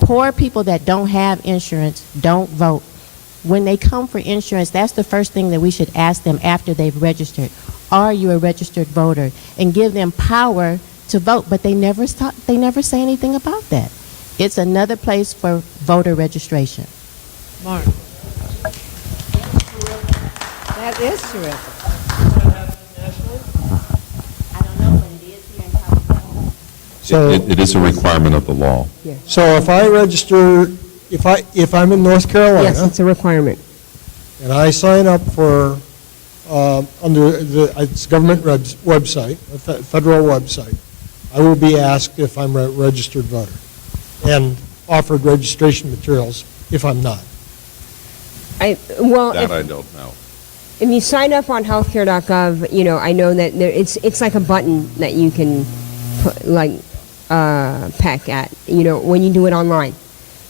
Poor people that don't have insurance don't vote. When they come for insurance, that's the first thing that we should ask them after they've registered. Are you a registered voter? And give them power to vote, but they never say anything about that. It's another place for voter registration. Mark. That is terrific. I don't know, but it is here in California. So It is a requirement of the law. Yeah. So if I register, if I'm in North Carolina, Yes, it's a requirement. and I sign up for under it's government website, a federal website, I will be asked if I'm a registered voter and offered registration materials if I'm not. That I don't know. If you sign up on healthcare.gov, I know that it's like a button that you can put, peck at, when you do it online.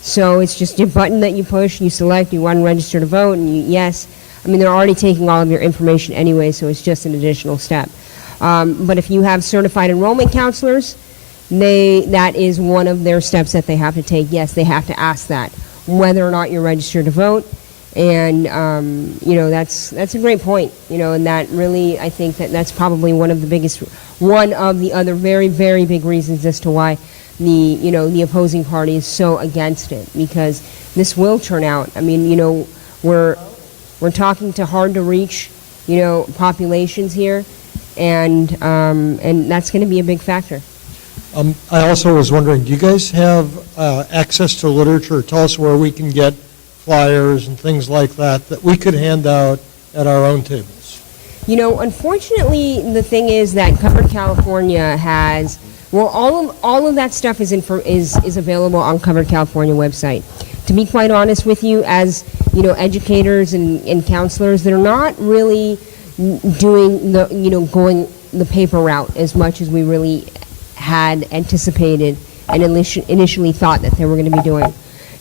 So it's just a button that you push, you select, you want to register to vote, and yes. I mean, they're already taking all of your information anyway, so it's just an additional step. But if you have certified enrollment counselors, that is one of their steps that they have to take. Yes, they have to ask that, whether or not you're registered to vote. And, that's a great point, and that really, I think that's probably one of the other very, very big reasons as to why the opposing party is so against it, because this will turn out. I mean, we're talking to hard to reach, populations here, and that's going to be a big factor. I also was wondering, do you guys have access to literature? Tell us where we can get flyers and things like that we could hand out at our own tables. Unfortunately, the thing is that Covered California has, all of that stuff is available on Covered California website. To be quite honest with you, as educators and counselors, they're not really doing going the paper route as much as we really had anticipated and initially thought that they were going to be doing.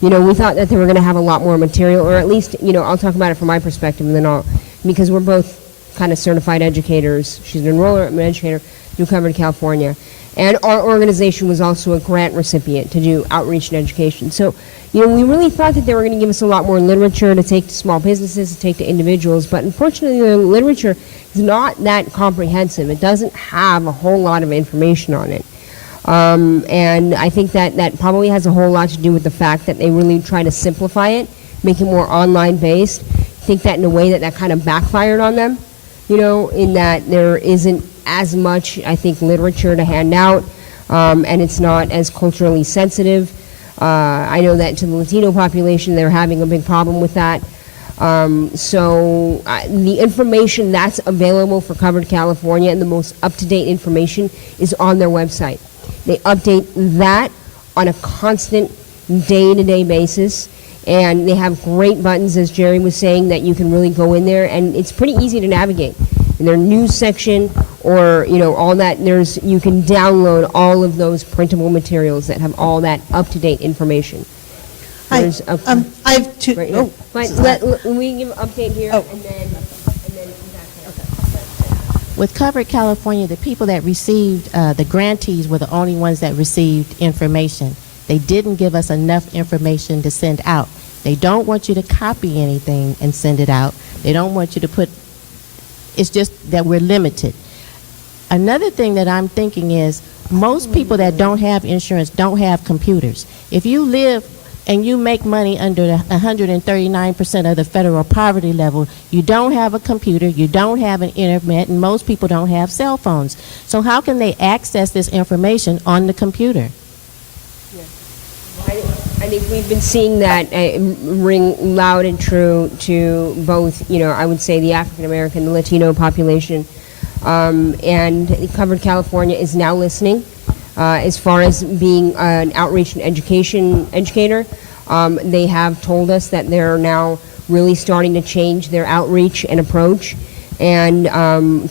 We thought that they were going to have a lot more material, or at least, I'll talk about it from my perspective, and then because we're both kind of certified educators. She's an enroller, I'm an educator through Covered California. And our organization was also a grant recipient to do outreach and education. So, we really thought that they were going to give us a lot more literature to take to small businesses, to take to individuals, but unfortunately the literature is not that comprehensive. It doesn't have a whole lot of information on it. And I think that probably has a whole lot to do with the fact that they really try to simplify it, make it more online based. I think that in a way that kind of backfired on them, in that there isn't as much, I think, literature to hand out, and it's not as culturally sensitive. I know that to the Latino population, they're having a big problem with that. So the information that's available for Covered California and the most up-to-date information is on their website. They update that on a constant day-to-day basis, and they have great buttons, as Jerry was saying, that you can really go in there, and it's pretty easy to navigate. In their news section, or all that, you can download all of those printable materials that have all that up-to-date information. I have two. Right, Oh, let we give an update here, Oh. and then With Covered California, the people that received, the grantees were the only ones that received information. They didn't give us enough information to send out. They don't want you to copy anything and send it out. They don't want you to put, it's just that we're limited. Another thing that I'm thinking is most people that don't have insurance don't have computers. If you live and you make money under the 139% of the federal poverty level, you don't have a computer, you don't have an internet, and most people don't have cell phones. So how can they access this information on the computer? I think we've been seeing that ring loud and true to both, I would say the African American, the Latino population, and Covered California is now listening. As far as being an outreach and educator, they have told us that they're now really starting to change their outreach and approach, and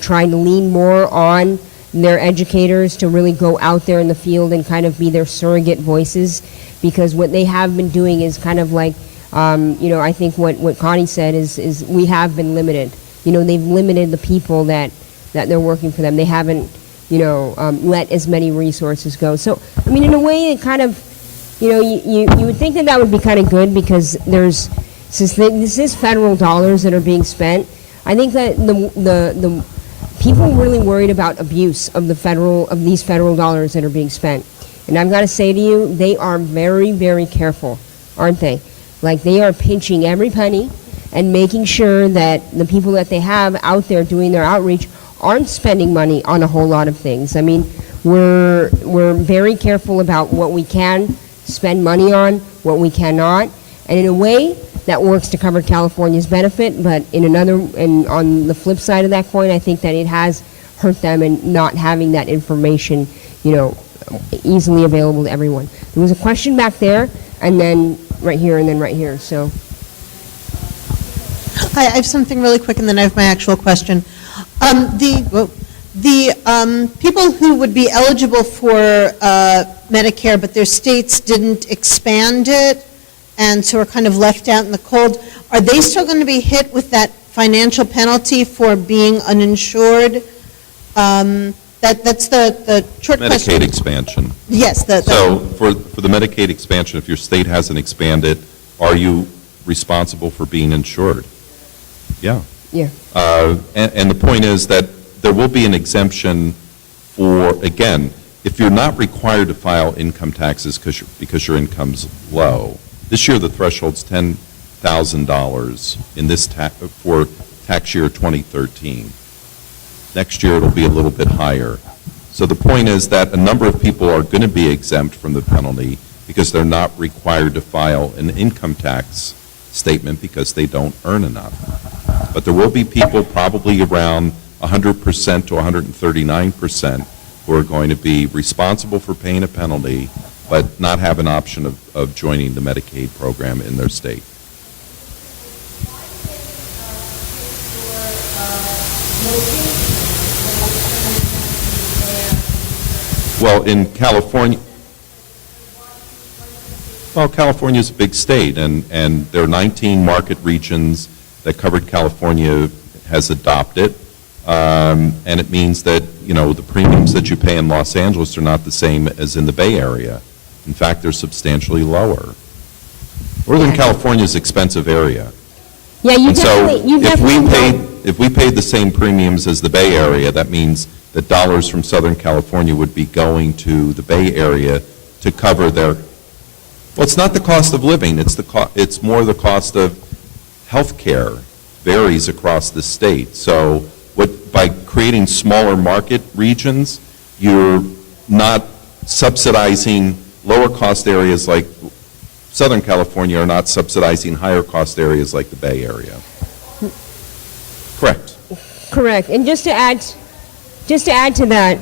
trying to lean more on their educators to really go out there in the field and kind of be their surrogate voices, because what they have been doing is kind of like, I think what Connie said is we have been limited. They've limited the people that they're working for them. They haven't let as many resources go. So, in a way, it kind of You know, you would think that that would be kind of good because since this is federal dollars that are being spent, I think that the people are really worried about abuse of these federal dollars that are being spent. And I've got to say to you, they are very, very careful, aren't they? Like, they are pinching every penny and making sure that the people that they have out there doing their outreach aren't spending money on a whole lot of things. I mean, we're very careful about what we can spend money on, what we cannot, and in a way that works to cover California's benefit, but on the flip side of that coin, I think that it has hurt them in not having that information, easily available to everyone. There was a question back there, and then right here, and then right here, so. Hi, I have something really quick, and then I have my actual question. The people who would be eligible for Medicare, but their states didn't expand it, and so are kind of left out in the cold, are they still going to be hit with that financial penalty for being uninsured? That's the short question. Medicaid expansion. Yes. So for the Medicaid expansion, if your state hasn't expanded, are you responsible for being insured? Yeah. Yeah. And the point is that there will be an exemption for, again, if you're not required to file income taxes because your income's low. This year the threshold's $10,000 in this for tax year 2013. Next year it'll be a little bit higher. So the point is that a number of people are going to be exempt from the penalty because they're not required to file an income tax statement because they don't earn enough. But there will be people probably around 100% to 139% who are going to be responsible for paying a penalty but not have an option of joining the Medicaid program in their state. Well, in California, California is a big state, and there are 19 market regions that Covered California has adopted, and it means that, the premiums that you pay in Los Angeles are not the same as in the Bay Area. In fact, they're substantially lower. Northern California is an expensive area. Yeah, If we paid the same premiums as the Bay Area, that means that dollars from Southern California would be going to the Bay Area to cover their. Well, it's not the cost of living; it's more the cost of health care varies across the state. So, by creating smaller market regions, you're not subsidizing lower cost areas like Southern California are not subsidizing higher cost areas like the Bay Area. Correct. Correct. And just to add to that,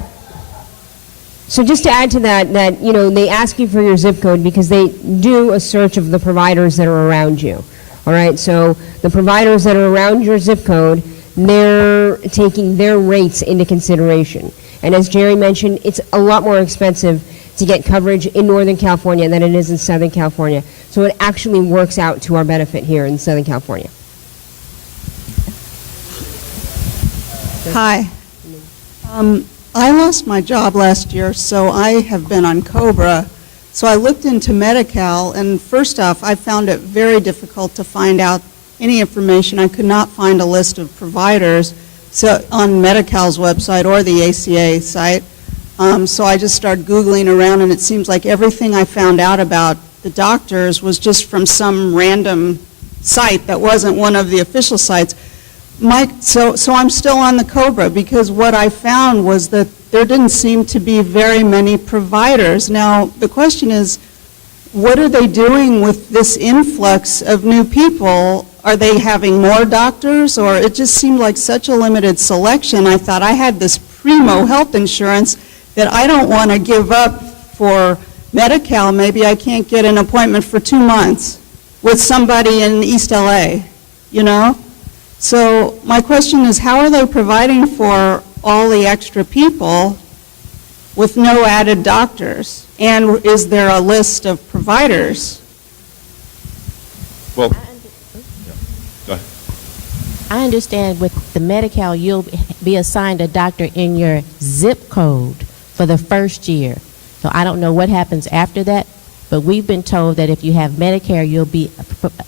they ask you for your zip code because they do a search of the providers that are around you. All right, so the providers that are around your zip code, they're taking their rates into consideration. And as Jerry mentioned, it's a lot more expensive to get coverage in Northern California than it is in Southern California. So it actually works out to our benefit here in Southern California. Hi. I lost my job last year, so I have been on Cobra. So I looked into Medi-Cal, and first off, I found it very difficult to find out any information. I could not find a list of providers on Medi-Cal's website or the ACA site. So I just started Googling around, and it seems like everything I found out about the doctors was just from some random site that wasn't one of the official sites. So I'm still on the Cobra because what I found was that there didn't seem to be very many providers. Now, the question is, what are they doing with this influx of new people? Are they having more doctors, or it just seemed like such a limited selection? I thought I had this primo health insurance that I don't want to give up for Medi-Cal. Maybe I can't get an appointment for 2 months with somebody in East LA, So my question is, how are they providing for all the extra people with no added doctors? And is there a list of providers? Well, go ahead. I understand with the Medi-Cal, you'll be assigned a doctor in your zip code for the first year. So I don't know what happens after that. But we've been told that if you have Medicare,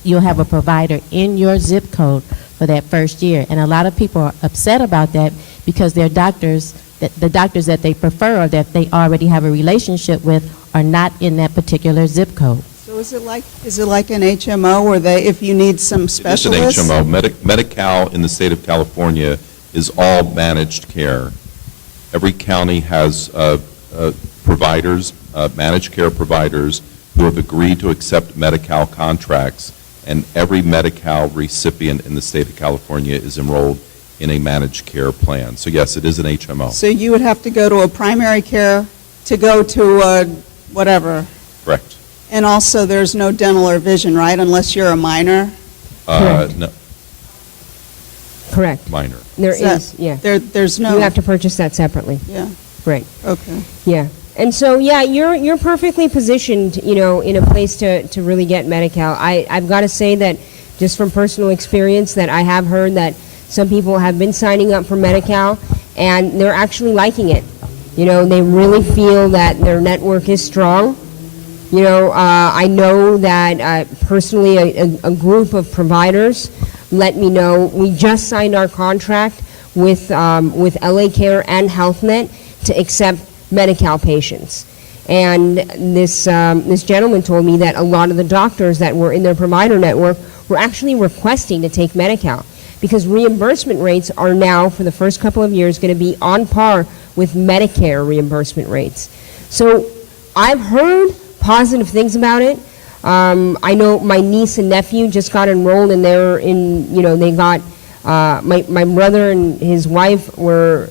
you'll have a provider in your zip code for that first year. And a lot of people are upset about that because their doctors, the doctors that they prefer or that they already have a relationship with, are not in that particular zip code. So is it like an HMO where they, if you need some specialists? It's an HMO. Medi-Cal in the state of California is all managed care. Every county has providers, managed care providers, who have agreed to accept Medi-Cal contracts, and every Medi-Cal recipient in the state of California is enrolled in a managed care plan. So yes, it is an HMO. So you would have to go to a primary care to go to whatever. Correct. And also, there's no dental or vision, right, unless you're a minor? Correct. No, Correct. minor. There So is, yeah. There's no. You have to purchase that separately. Yeah, Right. okay. Yeah. And so, yeah, you're perfectly positioned, you know, in a place to really get Medi-Cal. I've got to say that just from personal experience that I have heard that some people have been signing up for Medi-Cal and they're actually liking it. You know, they really feel that their network is strong. You know, I know that personally a group of providers let me know we just signed our contract with LA Care and HealthNet to accept Medi-Cal patients. And this gentleman told me that a lot of the doctors that were in their provider network were actually requesting to take Medi-Cal because reimbursement rates are now, for the first couple of years, going to be on par with Medicare reimbursement rates. So I've heard positive things about it. I know my niece and nephew just got enrolled, and they got, my brother and his wife were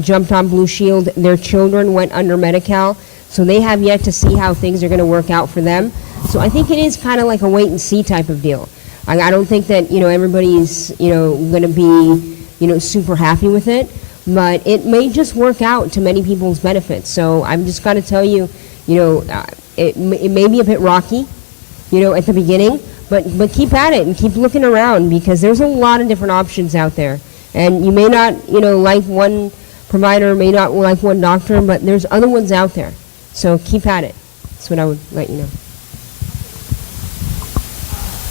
jumped on Blue Shield. Their children went under Medi-Cal, so they have yet to see how things are going to work out for them. So I think it is kind of like a wait and see type of deal. I don't think that, you know, everybody's, you know, going to be, you know, super happy with it, but it may just work out to many people's benefits. So I'm just got to tell you, you know, it may be a bit rocky, you know, at the beginning, but keep at it and keep looking around because there's a lot of different options out there. And you may not, you know, like one provider, may not like one doctor, but there's other ones out there. So keep at it. That's what I would let you know.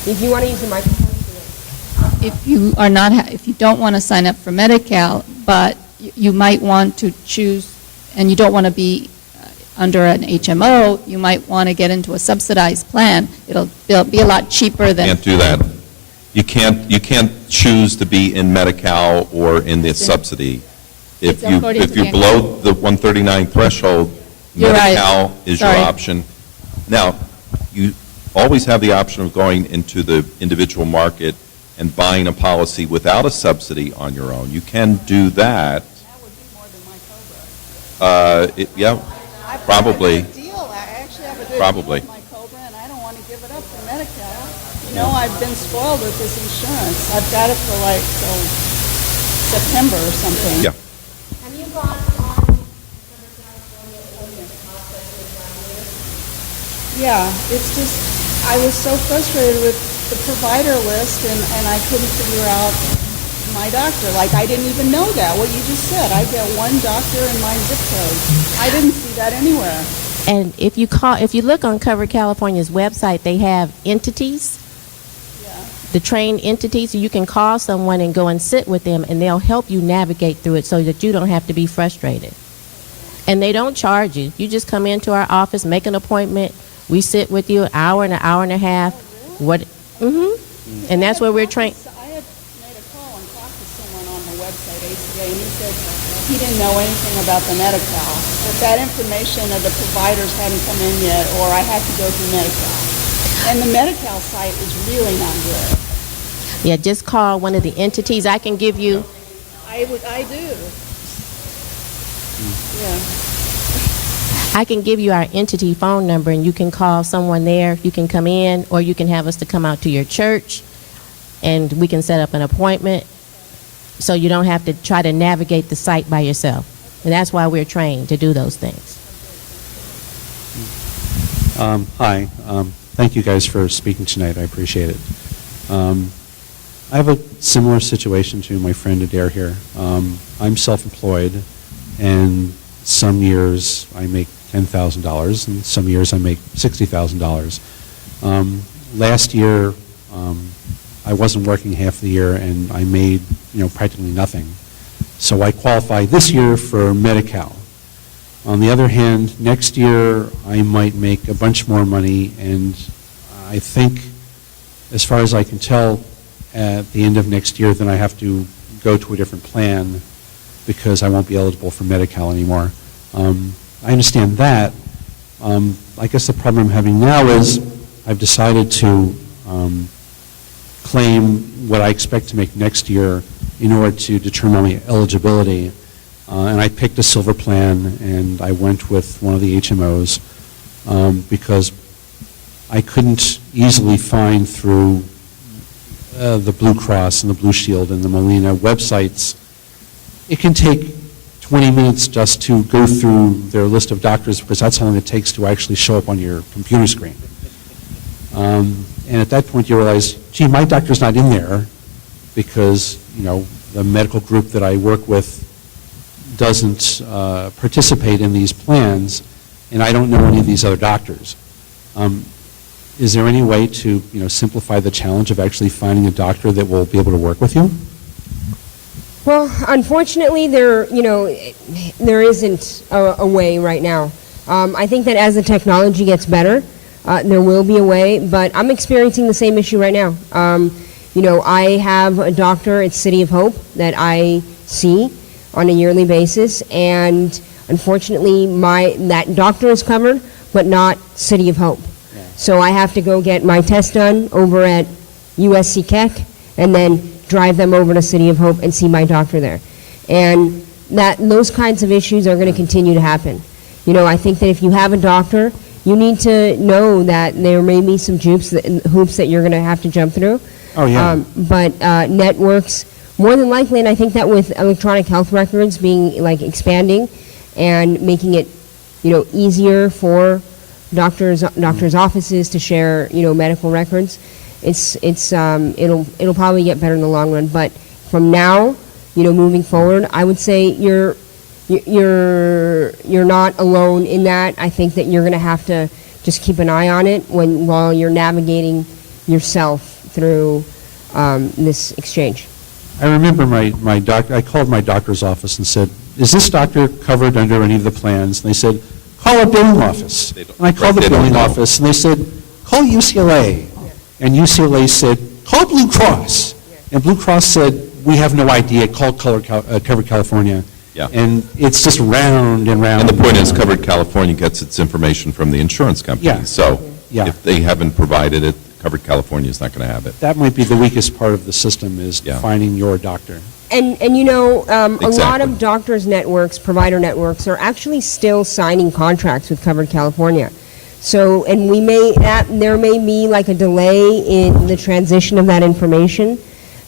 If you want to use the microphone. If you don't want to sign up for Medi-Cal, but you might want to choose, and you don't want to be under an HMO, you might want to get into a subsidized plan. It'll be a lot cheaper than. Can't do that. You can't choose to be in Medi-Cal or in the subsidy. If you're below the 139 threshold, You're right. Medi-Cal is your Sorry. option. Now, you always have the option of going into the individual market and buying a policy without a subsidy on your own. You can do that. That would be more than my Cobra. Yeah, probably. I have a good deal. I actually have a good Probably. deal with my Cobra, and I don't want to give it up for Medi-Cal. You know, I've been spoiled with this insurance. I've got it for like till September or something. Yeah. Have you gone on Yeah, it's just, I was so frustrated with the provider list, and I couldn't figure out my doctor. Like, I didn't even know that, what you just said. I get one doctor in my zip code. I didn't see that anywhere. And if you look on Cover California's website, they have entities, Yeah. the trained entities. So you can call someone and go and sit with them, and they'll help you navigate through it so that you don't have to be frustrated. And they don't charge you. You just come into our office, make an appointment. We sit with you an hour and a half. And that's where we're trained. I had made a call and talked to someone on the website, ACA, and he said he didn't know anything about the Medi-Cal, that that information of the providers hadn't come in yet, or I had to go through Medi-Cal. And the Medi-Cal site is really not good. Yeah, just call one of the entities. I can give you. I do. Yeah. I can give you our entity phone number, and you can call someone there. You can come in, or you can have us to come out to your church, and we can set up an appointment so you don't have to try to navigate the site by yourself. And that's why we're trained to do those things. Hi. Thank you guys for speaking tonight. I appreciate it. I have a similar situation to my friend Adair here. I'm self-employed, and some years I make $10,000, and some years I make $60,000. Last year, I wasn't working half the year, and I made, practically nothing. So I qualify this year for Medi-Cal. On the other hand, next year, I might make a bunch more money, and I think, as far as I can tell, at the end of next year, then I have to go to a different plan because I won't be eligible for Medi-Cal anymore. I understand that. I guess the problem I'm having now is I've decided to claim what I expect to make next year in order to determine my eligibility. And I picked a silver plan, and I went with one of the HMOs because I couldn't easily find through the Blue Cross and the Blue Shield and the Molina websites. It can take 20 minutes just to go through their list of doctors because that's how long it takes to actually show up on your computer screen. And at that point you realize, gee, my doctor's not in there because, the medical group that I work with doesn't participate in these plans, and I don't know any of these other doctors. Is there any way to, simplify the challenge of actually finding a doctor that will be able to work with you? Well, unfortunately, there isn't a way right now. I think that as the technology gets better, there will be a way, but I'm experiencing the same issue right now. I have a doctor at City of Hope that I see on a yearly basis, and unfortunately, that doctor is covered, but not City of Hope. Yeah. So I have to go get my test done over at USC Keck, and then drive them over to City of Hope and see my doctor there. And those kinds of issues are going to continue to happen. I think that if you have a doctor, you need to know that there may be some hoops that you're going to have to jump through. Oh, yeah. But networks, more than likely, and I think that with electronic health records being expanding and making it, easier for doctors' offices to share, medical records, it'll probably get better in the long run. But from now, moving forward, I would say you're not alone in that. I think that you're going to have to just keep an eye on it while you're navigating yourself through this exchange. I remember my doctor. I called my doctor's office and said, "Is this doctor covered under any of the plans?" And they said, "Call a billing office." And I called the billing office, and they said, "Call UCLA." And UCLA said, "Call Blue Cross." And Blue Cross said, "We have no idea. Call Covered California." Yeah. And it's just round and round. And the point is, Covered California gets its information from the insurance company. Yeah. So Yeah. if they haven't provided it, Covered California is not going to have it. That might be the weakest part of the system is Yeah. finding your doctor. And a lot Exactly. of doctors' networks, provider networks, are actually still signing contracts with Covered California. So, and there may be a delay in the transition of that information.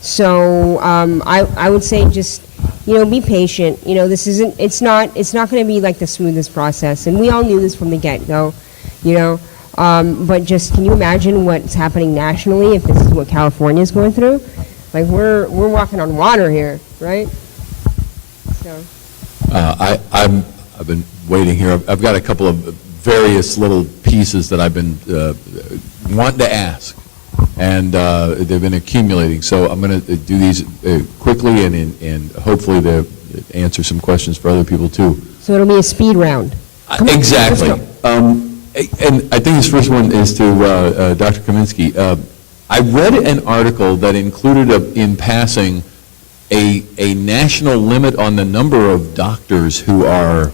So, I would say just, be patient. It's not going to be the smoothest process, and we all knew this from the get-go. But just, can you imagine what's happening nationally if this is what California is going through? We're walking on water here, right? So. I've been waiting here. I've got a couple of various little pieces that I've been wanting to ask, and they've been accumulating. So I'm going to do these quickly and hopefully to answer some questions for other people too. So it'll be a speed round. Exactly. And I think this first one is to Dr. Kominski. I read an article that included in passing a national limit on the number of doctors who are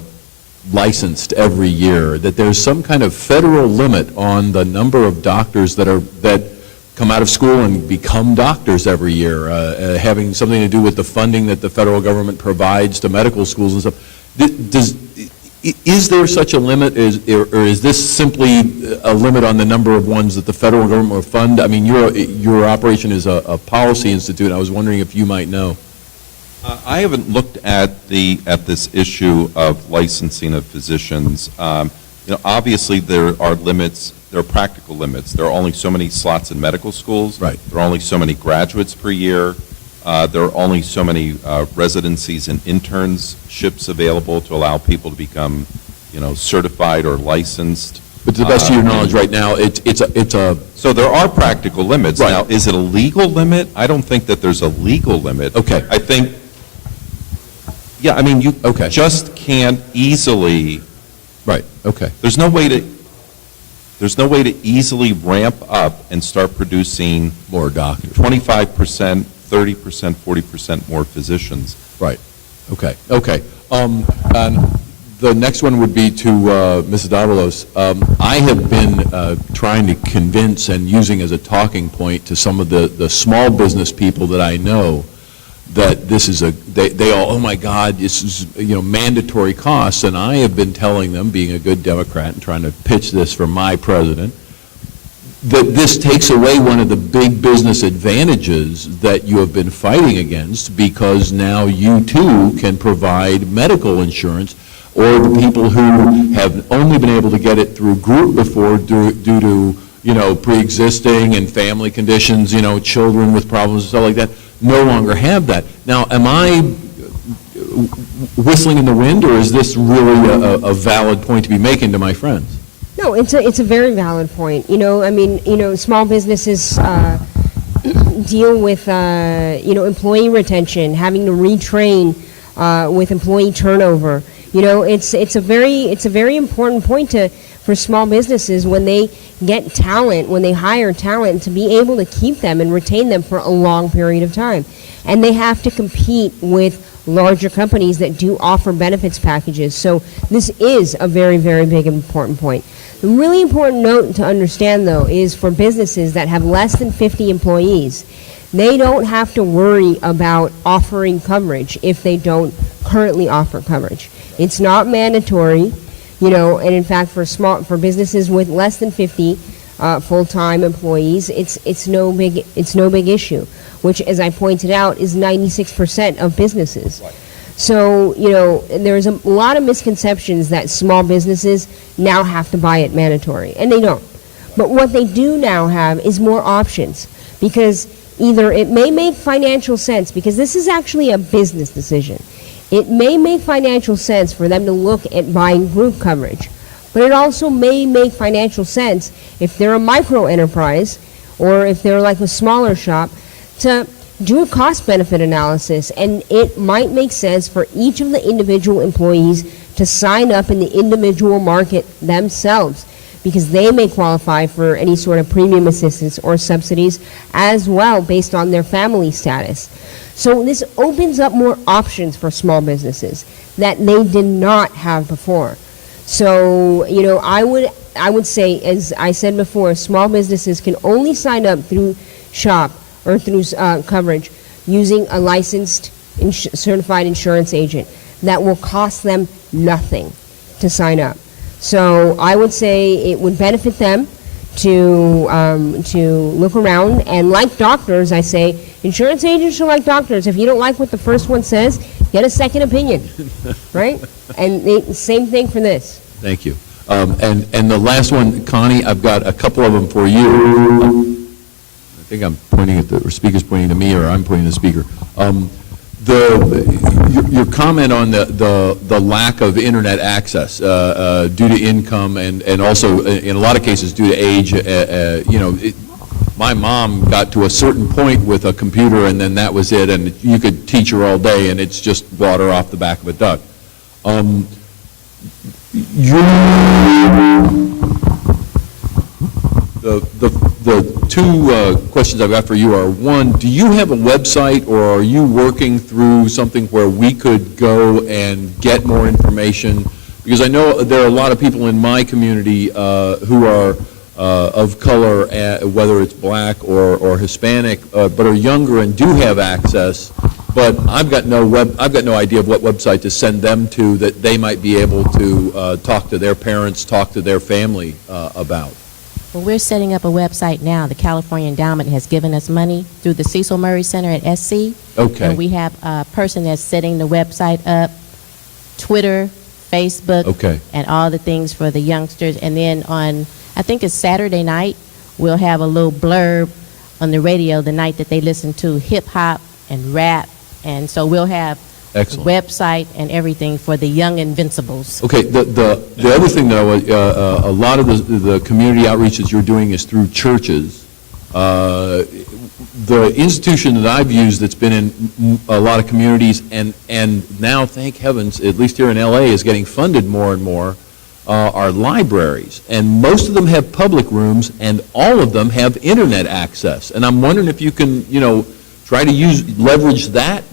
licensed every year, that there's some kind of federal limit on the number of doctors that come out of school and become doctors every year, having something to do with the funding that the federal government provides to medical schools and stuff. Is there such a limit, or is this simply a limit on the number of ones that the federal government will fund? I mean, your operation is a policy institute. I was wondering if you might know. I haven't looked at this issue of licensing of physicians. Obviously there are limits. There are practical limits. There are only so many slots in medical schools. Right. There are only so many graduates per year. There are only so many residencies and internships available to allow people to become certified or licensed. But to the best of your knowledge right now, it's a, So there are practical limits. Right. Now, is it a legal limit? I don't think that there's a legal limit. Okay. I think, yeah, I mean, you Okay. just can't easily, right, okay. there's no way to easily ramp up and start producing More doctors. 25%, 30%, 40% more physicians. Right, okay. And the next one would be to Mrs. Davalos. I have been trying to convince and using as a talking point to some of the small business people that I know that this is they all, oh my God, this is, mandatory costs, and I have been telling them, being a good Democrat and trying to pitch this for my president, that this takes away one of the big business advantages that you have been fighting against, because now you too can provide medical insurance, or the people who have only been able to get it through group before due to pre-existing and family conditions, children with problems and stuff like that, no longer have that. Now, am I whistling in the wind, or is this really a valid point to be making to my friends? No, it's a very valid point. Small businesses deal with employee retention, having to retrain with employee turnover. It's a very important point for small businesses when they get talent, when they hire talent, to be able to keep them and retain them for a long period of time. And they have to compete with larger companies that do offer benefits packages. So this is a very, very big important point. The really important note to understand, though, is for businesses that have less than 50 employees, they don't have to worry about offering coverage if they don't currently offer coverage. It's not mandatory, and in fact, for businesses with less than 50 full-time employees, it's no big issue, which, as I pointed out, is 96% of businesses. Right. So, there's a lot of misconceptions that small businesses now have to buy it mandatory, and they don't. But what they do now have is more options, because either it may make financial sense, because this is actually a business decision. It may make financial sense for them to look at buying group coverage, but it also may make financial sense if they're a micro enterprise or if they're like a smaller shop to do a cost-benefit analysis, and it might make sense for each of the individual employees to sign up in the individual market themselves, because they may qualify for any sort of premium assistance or subsidies as well based on their family status. So this opens up more options for small businesses that they did not have before. So, I would say, as I said before, small businesses can only sign up through SHOP or through coverage using a licensed certified insurance agent. That will cost them nothing to sign up. So I would say it would benefit them to look around, and like doctors, I say insurance agents are like doctors. If you don't like what the first one says, get a second opinion, right? And same thing for this. Thank you. And the last one, Connie, I've got a couple of them for you. I think I'm pointing at the speaker's pointing to me, or I'm pointing to the speaker. Your comment on the lack of internet access due to income and also in a lot of cases due to age. My mom got to a certain point with a computer, and then that was it, and you could teach her all day, and it's just water off the back of a duck. The two questions I've got for you are, one, do you have a website, or are you working through something where we could go and get more information? Because I know there are a lot of people in my community who are of color, whether it's black or Hispanic, but are younger and do have access. But I've got no idea of what website to send them to that they might be able to talk to their parents, talk to their family about. Well, we're setting up a website now. The California Endowment has given us money through the Cecil Murray Center at SC. Okay. And we have a person that's setting the website up, Twitter, Facebook, okay, and all the things for the youngsters. And then on, I think it's Saturday night, we'll have a little blurb on the radio the night that they listen to hip-hop and rap. And so we'll have Excellent. website and everything for the young invincibles. Okay, the other thing, though, a lot of the community outreaches you're doing is through churches. The institution that I've used that's been in a lot of communities and now, thank heavens, at least here in LA, is getting funded more and more, are libraries. And most of them have public rooms, and all of them have internet access. And I'm wondering if you can, try to leverage that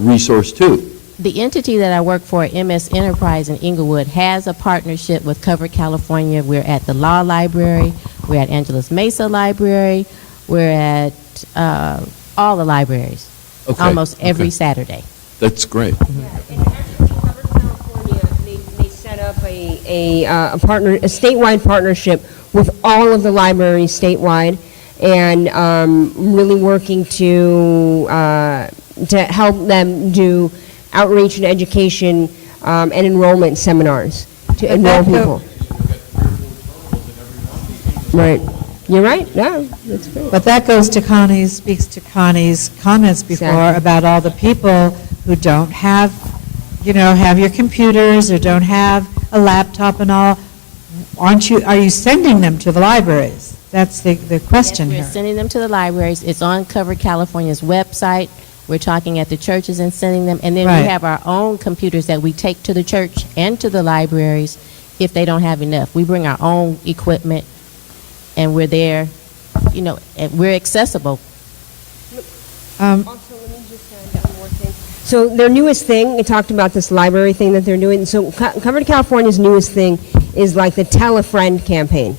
resource too. The entity that I work for, MS Enterprise in Inglewood, has a partnership with Cover California. We're at the Law Library, we're at Angeles Mesa Library, we're at all the libraries, Okay, almost every okay. Saturday. That's great. Yeah, and actually, Cover California, they set up a statewide partnership with all of the libraries statewide, and really working to help them do outreach and education and enrollment seminars to enroll people. Right. You're right. Yeah, that's great. But that speaks to Connie's comments before Exactly. about all the people who don't have, have your computers or don't have a laptop and all. Are you sending them to the libraries? That's the question Yes, here. we're sending them to the libraries. It's on Cover California's website. We're talking at the churches and sending them. And then Right. we have our own computers that we take to the church and to the libraries if they don't have enough. We bring our own equipment, and we're there, and we're accessible. Um, Also, let me just add one more thing. So their newest thing, we talked about this library thing that they're doing. So Cover California's newest thing is like the Tell a Friend campaign,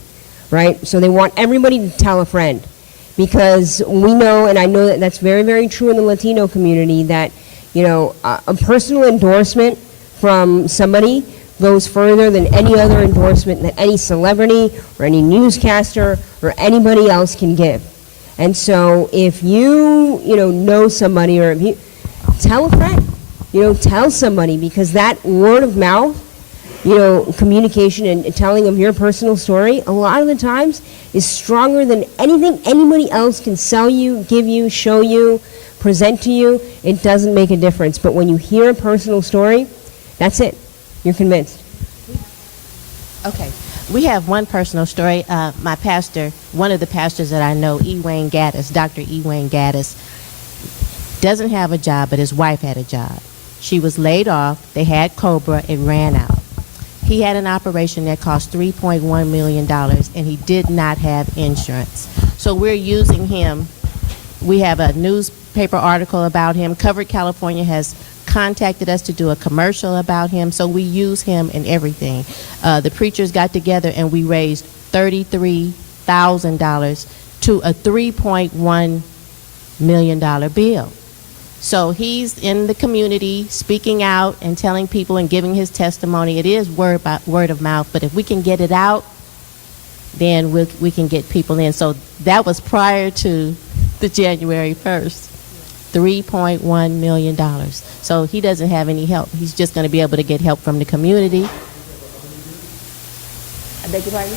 right? So they want everybody to tell a friend, because we know, and I know that that's very, very true in the Latino community, that, a personal endorsement from somebody goes further than any other endorsement that any celebrity or any newscaster or anybody else can give. And so if you, know somebody, or if you tell a friend, tell somebody, because that word of mouth, communication and telling of your personal story, a lot of the times is stronger than anything anybody else can sell you, give you, show you, present to you. It doesn't make a difference. But when you hear a personal story, that's it. You're convinced. Okay. We have one personal story. My pastor, one of the pastors that I know, Dr. E. Wayne Gaddis, doesn't have a job, but his wife had a job. She was laid off. They had Cobra. It ran out. He had an operation that cost $3.1 million, and he did not have insurance. So we're using him. We have a newspaper article about him. Covered California has contacted us to do a commercial about him, so we use him in everything. The preachers got together, and we raised $33,000 to a $3.1 million bill. So he's in the community speaking out and telling people and giving his testimony. It is word of mouth, but if we can get it out, then we can get people in. So that was prior to the January 1st, $3.1 million. So he doesn't have any help. He's just going to be able to get help from the community. I beg your pardon?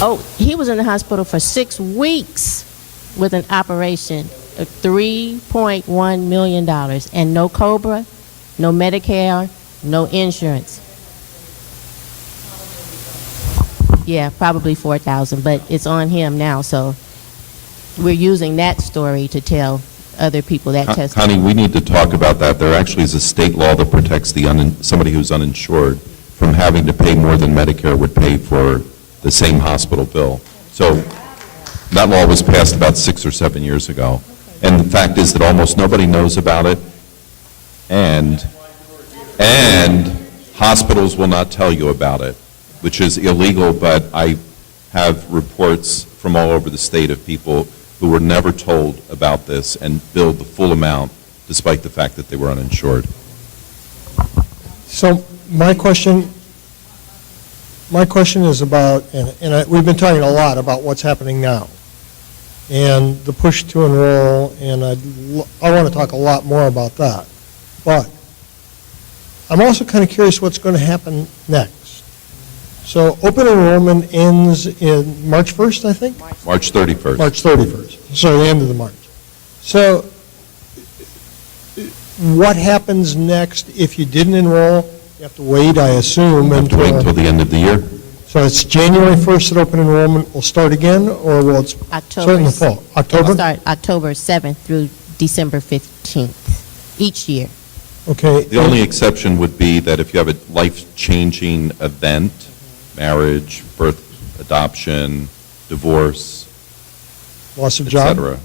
Oh, he was in the hospital for 6 weeks with an operation of $3.1 million, and no Cobra, no Medicare, no insurance. Yeah, probably 4,000, but it's on him now, so we're using that story to tell other people that testimony. Connie, we need to talk about that. There actually is a state law that protects somebody who's uninsured from having to pay more than Medicare would pay for the same hospital bill. So that law was passed about 6 or 7 years ago. And the fact is that almost nobody knows about it, and hospitals will not tell you about it, which is illegal, but I have reports from all over the state of people who were never told about this and billed the full amount despite the fact that they were uninsured. So my question is about, and we've been talking a lot about what's happening now, and the push to enroll, and I want to talk a lot more about that. But I'm also kind of curious what's going to happen next. So open enrollment ends in March 1st, I think? March 31st. March 31st, so the end of the March. So What happens next if you didn't enroll? You have to wait, I assume, Have to wait until the end of the year. So it's January 1st that open enrollment will start again, or will it start in the fall? It'll October? start October 7th through December 15th, each year. Okay. The only exception would be that if you have a life-changing event, marriage, birth, adoption, divorce, Loss of et job? cetera,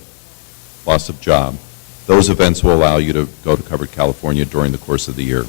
loss of job, those events will allow you to go to Covered California during the course of the year.